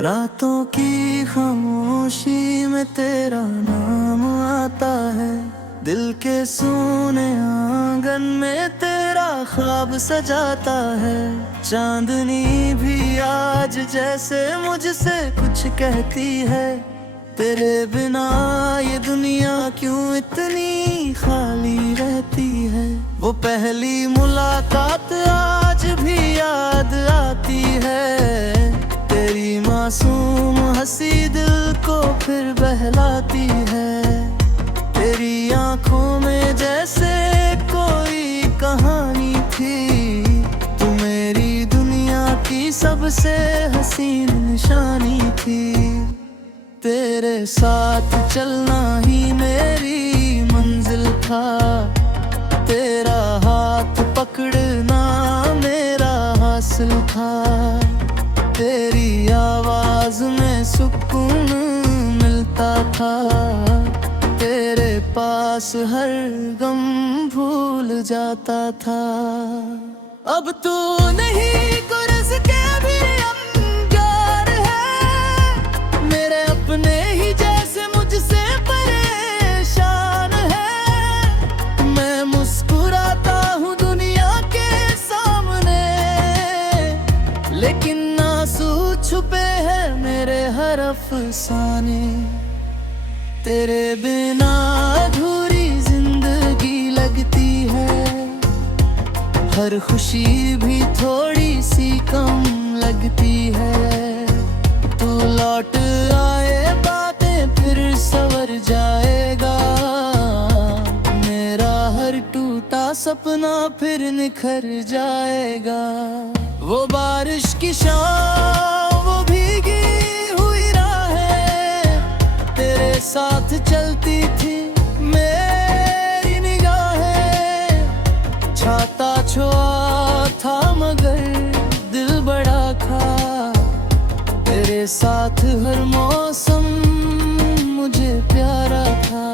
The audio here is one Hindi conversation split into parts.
रातों की खामोशी में तेरा नाम आता है, दिल के सोने आंगन में तेरा ख्वाब सजाता है। चांदनी भी आज जैसे मुझसे कुछ कहती है, तेरे बिना ये दुनिया क्यों इतनी खाली रहती है। वो पहली मुलाकात आज भी याद आती है, तेरी मासूम हंसी दिल को फिर बहलाती है। तेरी आंखों में जैसे कोई कहानी थी, तू मेरी दुनिया की सबसे हसीन निशानी थी। तेरे साथ चलना ही मेरी मंजिल था, तेरा हाथ पकड़ना मेरा हासिल था। तेरी आवाज में सुकून मिलता था, तेरे पास हर गम भूल जाता था। अब तू नहीं गुरज के भी अंगार है, मेरे अपने ही जैसे मुझसे परेशान है। मैं मुस्कुराता हूँ दुनिया के सामने, लेकिन छुपे हैं मेरे हर अफसाने। तेरे बिना अधूरी जिंदगी लगती है, हर खुशी भी थोड़ी सी कम लगती है। तू लौट आए बातें फिर संवर जाएगा, मेरा हर टूटा सपना फिर निखर जाएगा। वो बारिश की शाम, वो भीगी हुई राहें, तेरे साथ चलती थी मेरी निगाहें। छाता छोआ था मगर दिल बड़ा था, तेरे साथ हर मौसम मुझे प्यारा था।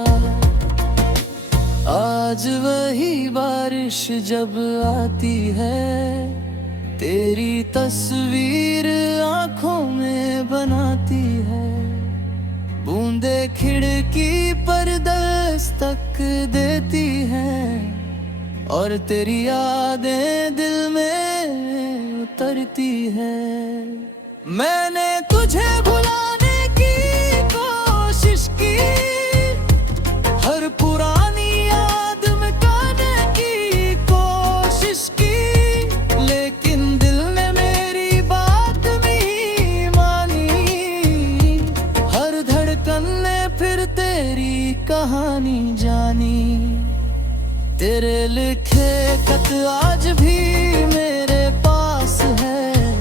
आज वही बारिश जब आती है, तेरी तस्वीर आंखों में बनाती है। बूंदे खिड़की पर दस्तक देती हैं, और तेरी यादें दिल में उतरती है। मैंने तुझे भुलाने की कोशिश की, हर पुरानी याद मिटाने की कोशिश की, कहानी जानी। तेरे लिखे खत आज भी मेरे पास है,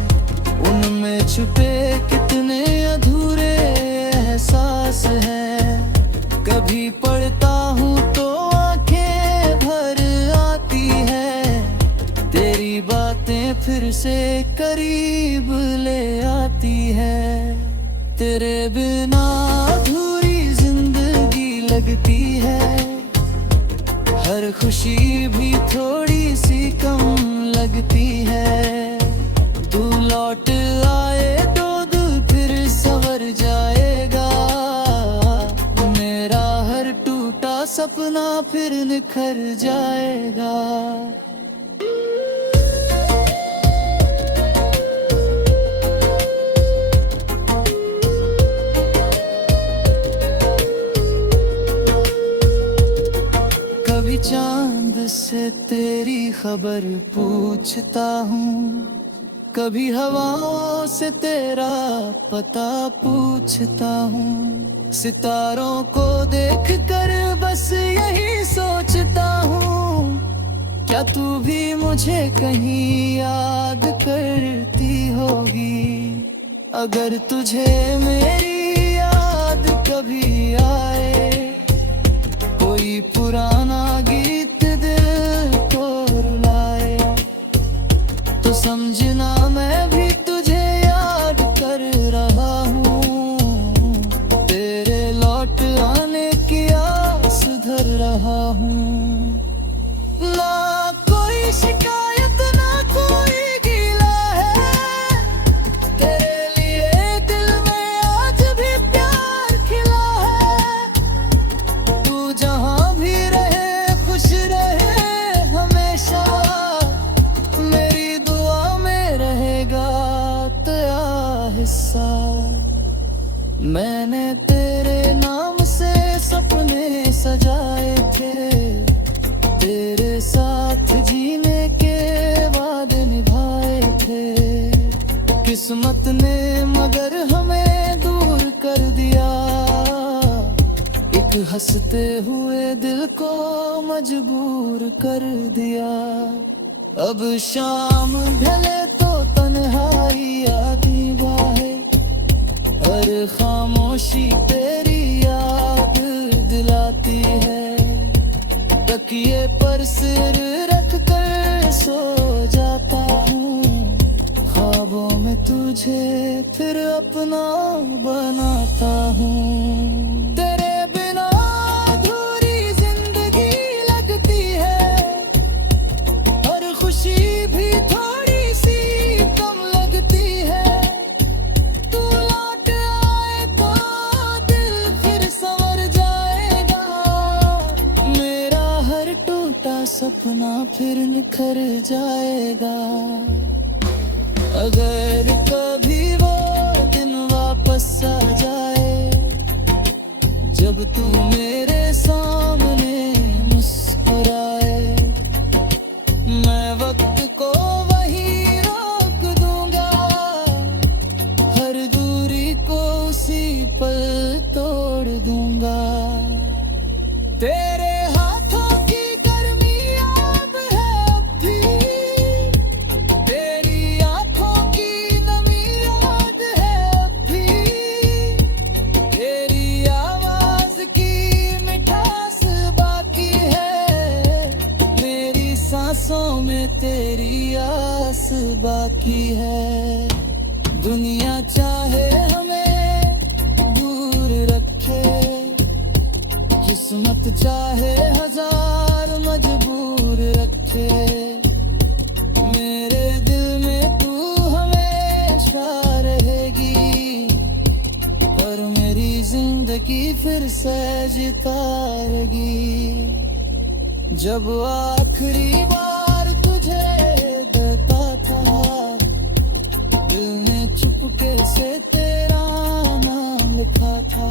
उनमें छुपे कितने अधूरे एहसास हैं। कभी पढ़ता हूँ तो आंखें भर आती है, तेरी बातें फिर से करीब ले आती है। तेरे बिना लगती है, हर खुशी भी थोड़ी सी कम लगती है। तू लौट आए तो दिल फिर संवर जाएगा, मेरा हर टूटा सपना फिर निखर जाएगा। चांद से तेरी खबर पूछता हूँ, कभी हवाओं से तेरा पता पूछता हूँ। सितारों को देख कर बस यही सोचता हूँ, क्या तू भी मुझे कहीं याद करती होगी। अगर तुझे मेरी याद कभी आए, कोई पुराना गीत दिल को रुलाए, तो समझना मैं भी तुझे याद कर रहा हूँ। तेरे लौट आने की आस धर रहा हूँ। ना कोई शिकायत ना कोई गिला है, तेरे लिए दिल वक्त ने मगर हमें दूर कर दिया, एक हंसते हुए दिल को मजबूर कर दिया। अब शाम ढले तो तन्हाई आती बाहे, हर खामोशी तेरी याद दिलाती है। तकिए पर सिर रख कर सो जाता हूँ, ख्वाबों में तुझे फिर अपना बनाता हूँ। तेरे बिना अधूरी जिंदगी लगती है, और खुशी भी थोड़ी सी कम लगती है। तू लौट आए तो दिल फिर संवर जाएगा, मेरा हर टूटा सपना फिर निखर जाएगा। अगर कभी वो दिन वापस आ जाए, जब तू मेरे सामने मुस्कुराए, मैं वक्त को वहीं रोक दूंगा, हर दूरी को उसी पल तोड़ दूंगा। तेरे हाथों की गर्मी अब है अब भी, तेरी आंखों की नमी याद है अब भी, तेरी आवाज की मिठास बाकी है, मेरी सांसों में तेरी आस बाकी है। दुनिया चाहे हमें दूर रखे, किस्मत चाहे हजार मजबूर रखे, मेरे दिल में तू हमेशा रहेगी, पर मेरी जिंदगी फिर से जिताएगी। जब आखिरी बार तुझे देखा था, दिल ने चुपके से तेरा नाम लिखा था।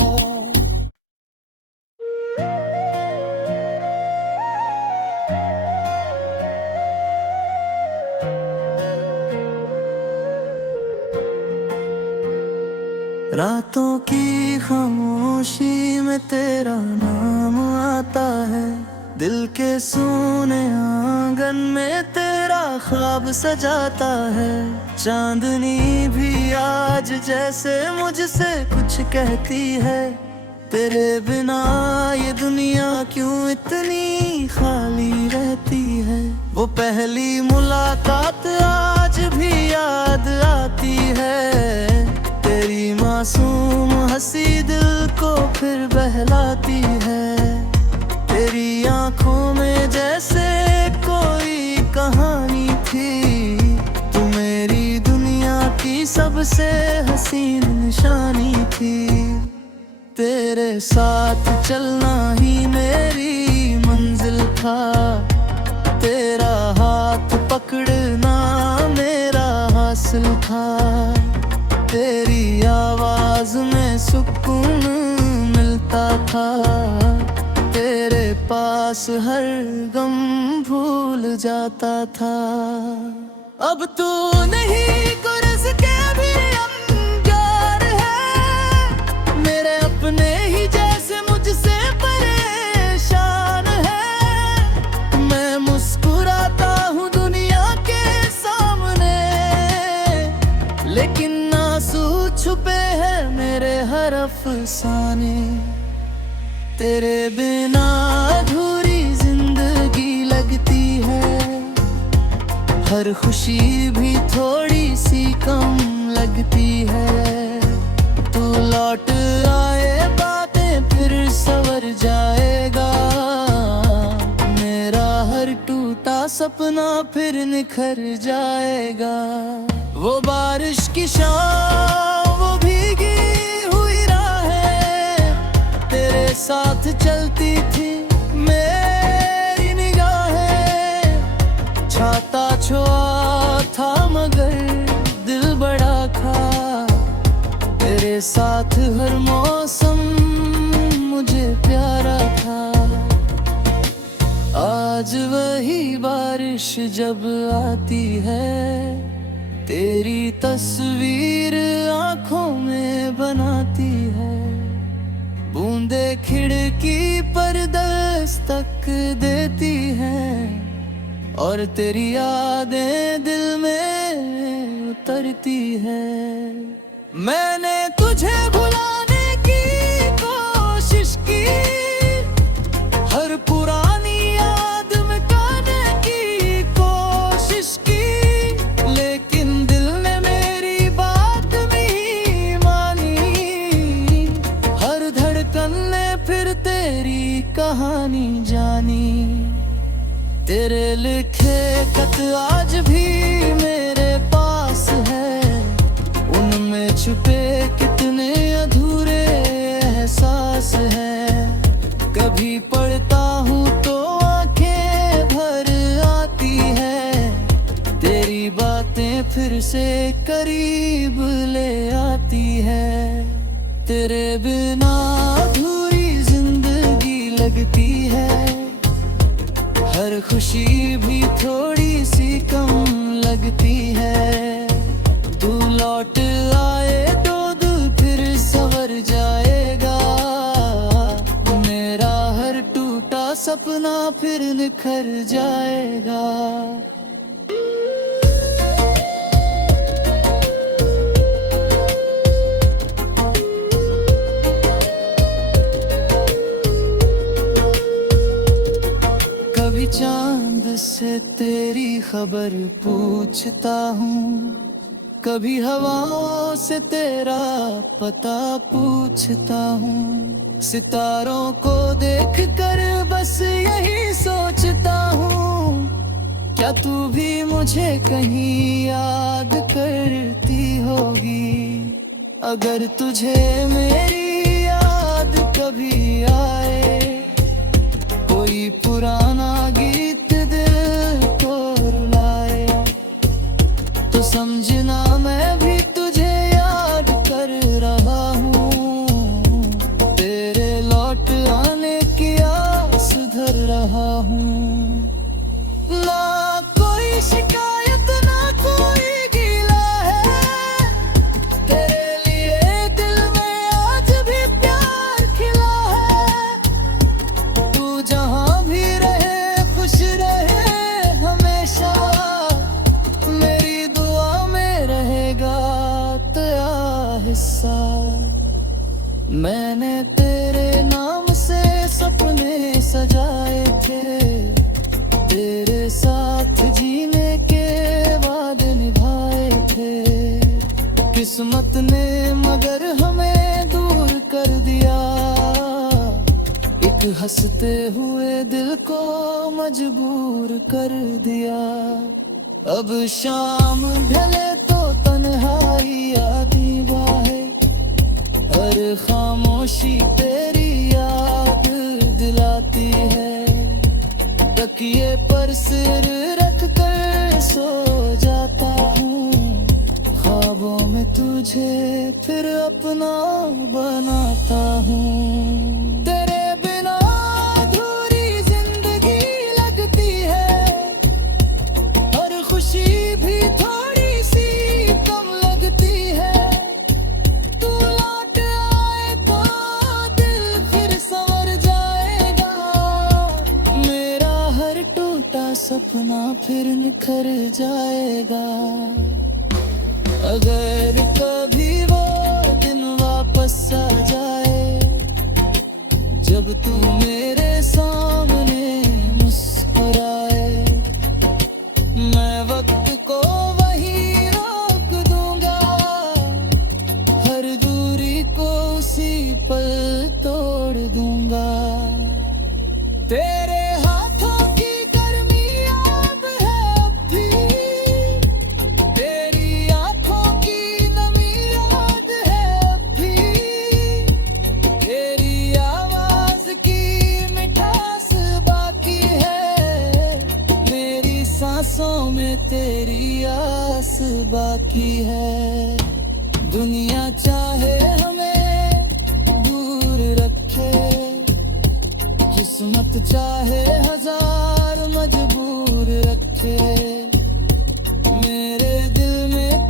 रातों की खामोशी में तेरा नाम आता है, दिल के सोने आंगन में तेरा ख्वाब सजाता है। चांदनी भी आज जैसे मुझसे कुछ कहती है, तेरे बिना ये दुनिया क्यों इतनी खाली रहती है। वो पहली मुलाकात आज भी याद आती है, तेरी मासूम हंसी दिल को फिर बहलाती है। तेरी आंखों में जैसे कोई कहानी थी, तू मेरी दुनिया की सबसे हसीन निशानी थी। तेरे साथ चलना ही मेरी मंजिल था, तेरा हाथ पकड़ना मेरा हासिल था। तेरी आवाज में सुकून मिलता था, तेरे पास हर गम भूल जाता था। अब तू नहीं गुरज के भी अंगार है, मेरे अपने ही जैसे मुझसे परेशान है। मैं मुस्कुराता हूँ दुनिया के सामने, लेकिन आंसू छुपे हैं मेरे हर अफसाने। तेरे बिना अधूरी जिंदगी लगती है, हर खुशी भी थोड़ी सी कम लगती है। तू लौट आए बातें फिर संवर जाएगा, मेरा हर टूटा सपना फिर निखर जाएगा। वो बारिश की शाम, वो भीगी हुई राहें, तेरे साथ चलती थी मेरी निगाहें। छाता छोआ था मगर दिल बड़ा था, तेरे साथ हर मौसम मुझे प्यारा था। आज वही बारिश जब आती है, तेरी तस्वीर आंखों में बनाती है, बूंदे खिड़की पर दस्तक देती है, और तेरी यादें दिल में उतरती है। मैंने तुझे भुलाने की कोशिश की, हर पुरानी याद मिटाने की कोशिश की, लेकिन दिल ने मेरी बात नहीं मानी। हर धड़कन ने फिर तेरी कहानी जानी। तेरे लिखे खत आज भी मेरे पास है, उनमें छुपे कितने अधूरे एहसास हैं। कभी पढ़ता हूँ तो आंखें भर आती है, तेरी बातें फिर से करीब ले आती है। तेरे बिना अधूरी जिंदगी लगती है, हर खुशी भी थोड़ी सी कम लगती है। तू लौट आए तो दिल फिर संवर जाएगा, मेरा हर टूटा सपना फिर निखर जाएगा। कभी चांद से तेरी खबर पूछता हूँ, कभी हवाओं से तेरा पता पूछता हूँ। सितारों को देखकर बस यही सोचता हूँ, क्या तू भी मुझे कहीं याद करती होगी। अगर तुझे मेरी याद कभी आए, कोई पुराना गीत दिल को रुलाए, तो समझना मैं भी तुझे याद कर रहा हूँ। तेरे लौट आने की आस धर रहा हूँ। ना कोई शिकायत ना कोई गिला है, तेरे लिए दिल में आज भी प्यार खिला है। तू जहाँ भी रहे खुश रहे हमेशा, मेरी दुआ में रहेगा तेरा हिस्सा। मैंने तेरे नाम से सपने सजाए थे, तेरे साथ जीने के वादे निभाए थे। किस्मत ने मगर हमें दूर कर दिया, एक हंसते हुए दिल को मजबूर कर दिया। अब शाम ढले तो तन्हाई आती बाहे, हर खामोशी तेरी याद दिलाती है। तकिए पर सिर रख कर सो जाता हूँ, ख्वाबों में तुझे फिर अपना बनाता हूँ। तेरे बिना अधूरी जिंदगी लगती है, हर खुशी भी थोड़ी सी कम लगती है। तू लौट आए तो दिल फिर संवर जाएगा, मेरा हर टूटा सपना फिर निखर जाएगा। अगर कभी वो दिन वापस आ जाए, जब तू मेरे सामने मुस्कुराए, मैं वक्त को वहीं रोक दूंगा, हर दूरी को उसी पल तोड़ दूंगा। तेरे हाथों की गर्मी अब है अब भी, तेरी आंखों की नमी याद है अब भी, तेरी आवाज की मिठास बाकी है, मेरी सांसों में तेरी आस बाकी है। दुनिया चाहे हमें दूर रखे, किस्मत चाहे हजार मजबूर रखे, मेरे दिल में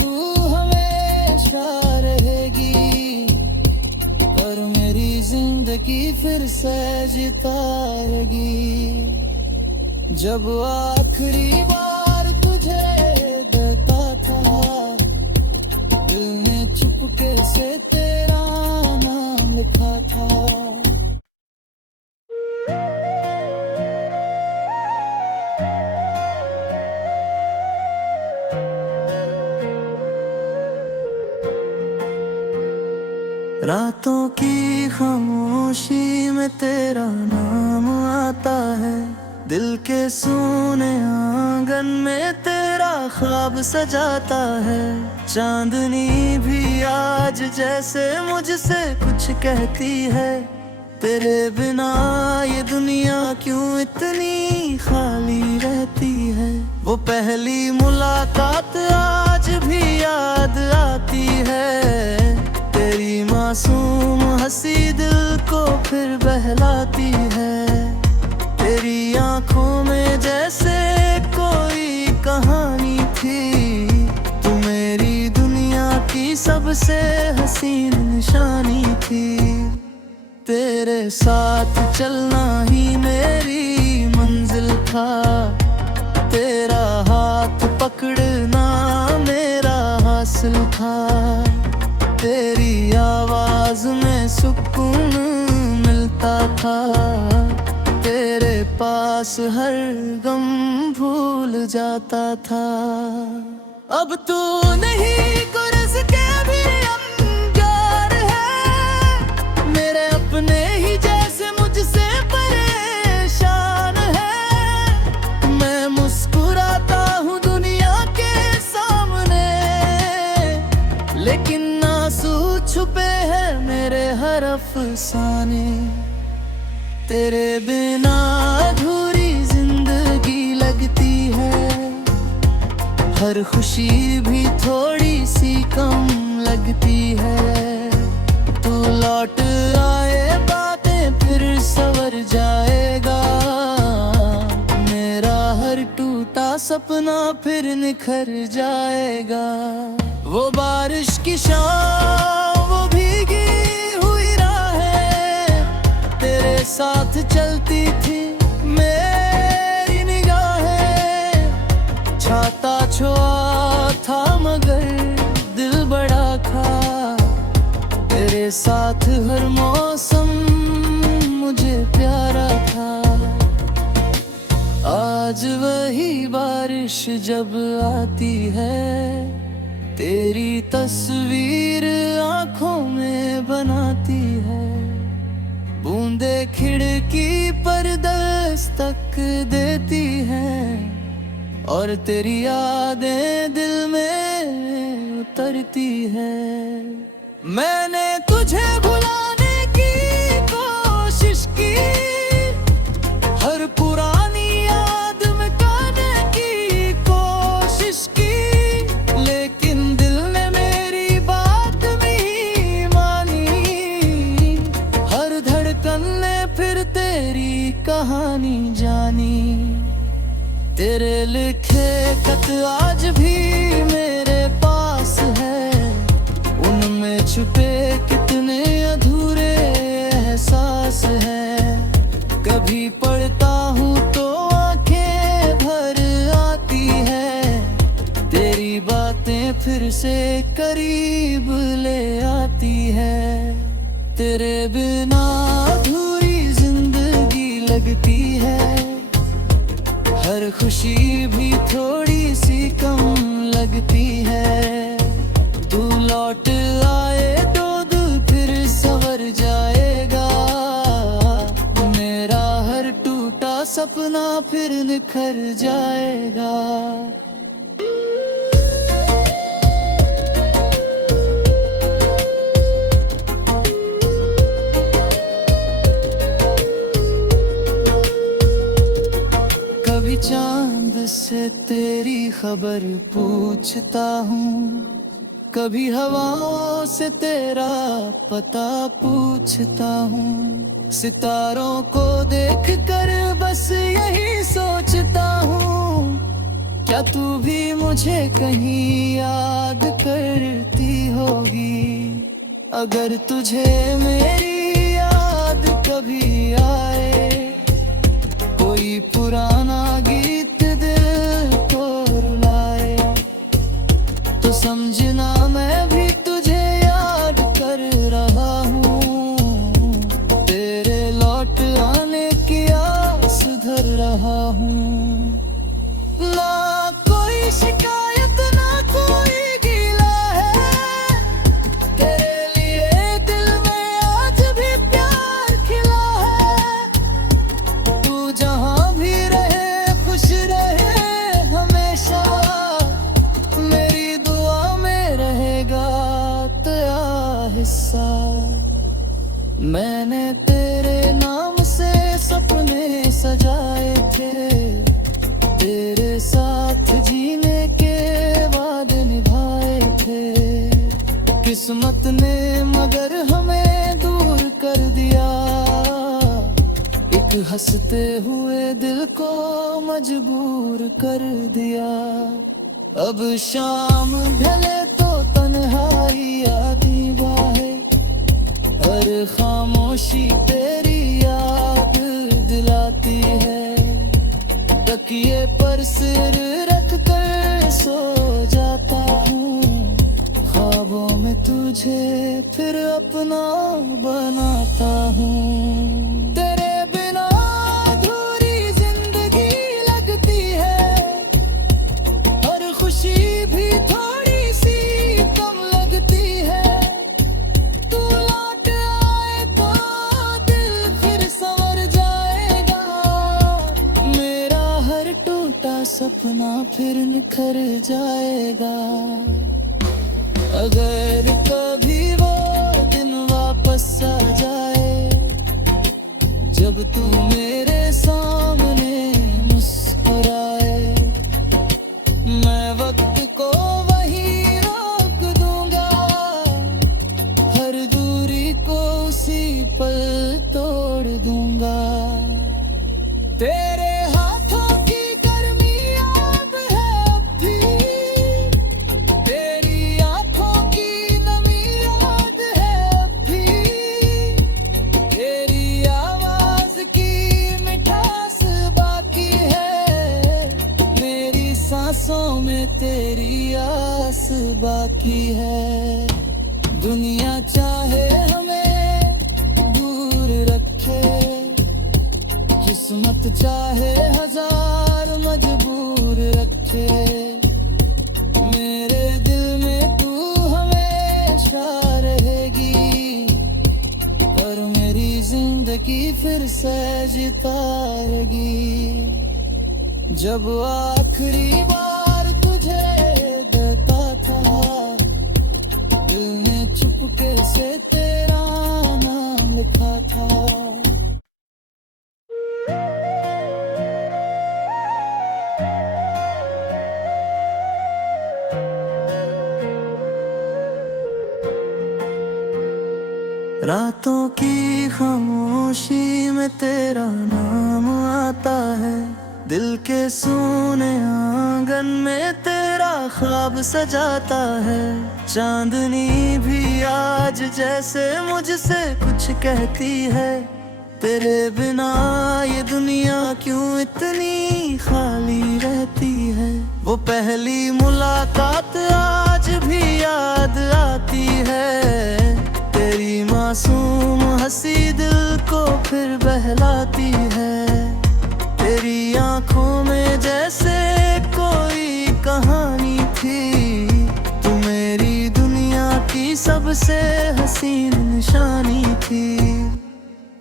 फिर से जिताएगी। जब आखिरी बार तुझे देता था, दिल ने चुपके से तेरा नाम लिखा था। रातों की खामोशी में तेरा नाम आता है, दिल के सोने आंगन में तेरा ख्वाब सजाता है। चांदनी भी आज जैसे मुझसे कुछ कहती है, तेरे बिना ये दुनिया क्यों इतनी खाली रहती है। वो पहली मुलाकात आज भी याद आती है, तेरी मासूम हंसी दिल को फिर बहलाती है। तेरी आंखों में जैसे कोई कहानी थी, तू मेरी दुनिया की सबसे हसीन निशानी थी। तेरे साथ चलना ही मेरी मंजिल था, तेरा हाथ पकड़ना मेरा हासिल था। तेरी आवाज में सुकून मिलता था, तेरे पास हर गम भूल जाता था। अब तू नहीं गुरज के भी अंगार है, मेरे अपने ही जैसे मुझसे परेशान है। मैं मुस्कुराता हूँ दुनिया के सामने, लेकिन छुपे हैं मेरे हर अफसाने। तेरे बिना अधूरी जिंदगी लगती है, हर खुशी भी थोड़ी सी कम लगती है। तू लौट आए बातें फिर संवर जाएगा, मेरा हर टूटा सपना फिर निखर जाएगा। वो बारिश की शाम, वो भीगी हुई राहें, तेरे साथ चलती थी मेरी निगाहें। छाता छोआ था मगर दिल बड़ा था, तेरे साथ हर मौसम मुझे प्यारा था। आज वही बारिश जब आती है, तेरी तस्वीर आंखों में बनाती है। बूंदे खिड़की पर दस्तक देती हैं, और तेरी यादें दिल में उतरती हैं। मैंने तुझे भुलाने की कोशिश की, हर पुरानी याद मिटाने की कोशिश की, लेकिन दिल ने मेरी बात नहीं मानी। हर धड़कन ने फिर तेरी कहानी जानी। तेरे लिखे खत आज भी मेरे पास है, उनमें छुपे कितने अधूरे एहसास हैं। कभी पढ़ता हूँ तो आंखें भर आती है, तेरी बातें फिर से करीब ले आती है। तेरे बिना अधूरी जिंदगी लगती है, हर खुशी भी थोड़ी सी कम लगती है। तू लौट आए तो दिल फिर संवर जाएगा, मेरा हर टूटा सपना फिर निखर जाएगा। कभी चांद से तेरी खबर पूछता हूँ, कभी हवाओं से तेरा पता पूछता हूँ। सितारों को देख कर बस यही सोचता हूँ, क्या तू भी मुझे कहीं याद करती होगी। अगर तुझे मेरी याद कभी ने मगर हमें दूर कर दिया, एक हंसते हुए दिल को मजबूर कर दिया। अब शाम ढले तो तन्हाई आधी बाहे, हर खामोशी तेरी याद दिलाती है। तकिए पर सिर रख कर सो जाता हूँ, ख्वाबों में तुझे फिर अपना बनाता हूँ। तेरे बिना अधूरी जिंदगी लगती है, और खुशी भी थोड़ी सी कम लगती है। तू लौट आए तो दिल फिर संवर जाएगा, मेरा हर टूटा सपना फिर निखर जाएगा। अगर कभी वो दिन वापस आ जाए, जब तू मेरे सामने मुस्कुराए, मैं वक्त को वहीं रोक दूंगा, हर दूरी को उसी पल तोड़ दूंगा। तेरे हाथों की गर्मी अब है अब भी, तेरी आंखों की नमी याद है अब भी, तेरी आवाज की मिठास बाकी है, मेरी सांसों में तेरी आस बाकी है। दुनिया चाहे हमें दूर रखे, किस्मत चाहे हजार मजबूर रखे, मेरे दिल में तू हमेशा रहेगी, पर मेरी जिंदगी फिर से जिताएगी। जब आखिरी बार तुझे देखा था, दिल ने चुपके से तेरा नाम लिखा था। रातों की खामोशी में तेरा नाम आता है, दिल के सूने आंगन में तेरा ख्वाब सजाता है। चांदनी भी आज जैसे मुझसे कुछ कहती है, तेरे बिना ये दुनिया क्यों इतनी खाली रहती है। वो पहली मुलाकात आज भी याद आती है, तेरी मासूम हंसी दिल को फिर बहलाती है। तेरी आंखों में जैसे कोई कहानी थी, तू मेरी दुनिया की सबसे हसीन निशानी थी।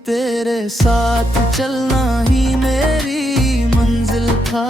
तेरे साथ चलना ही मेरी मंजिल था,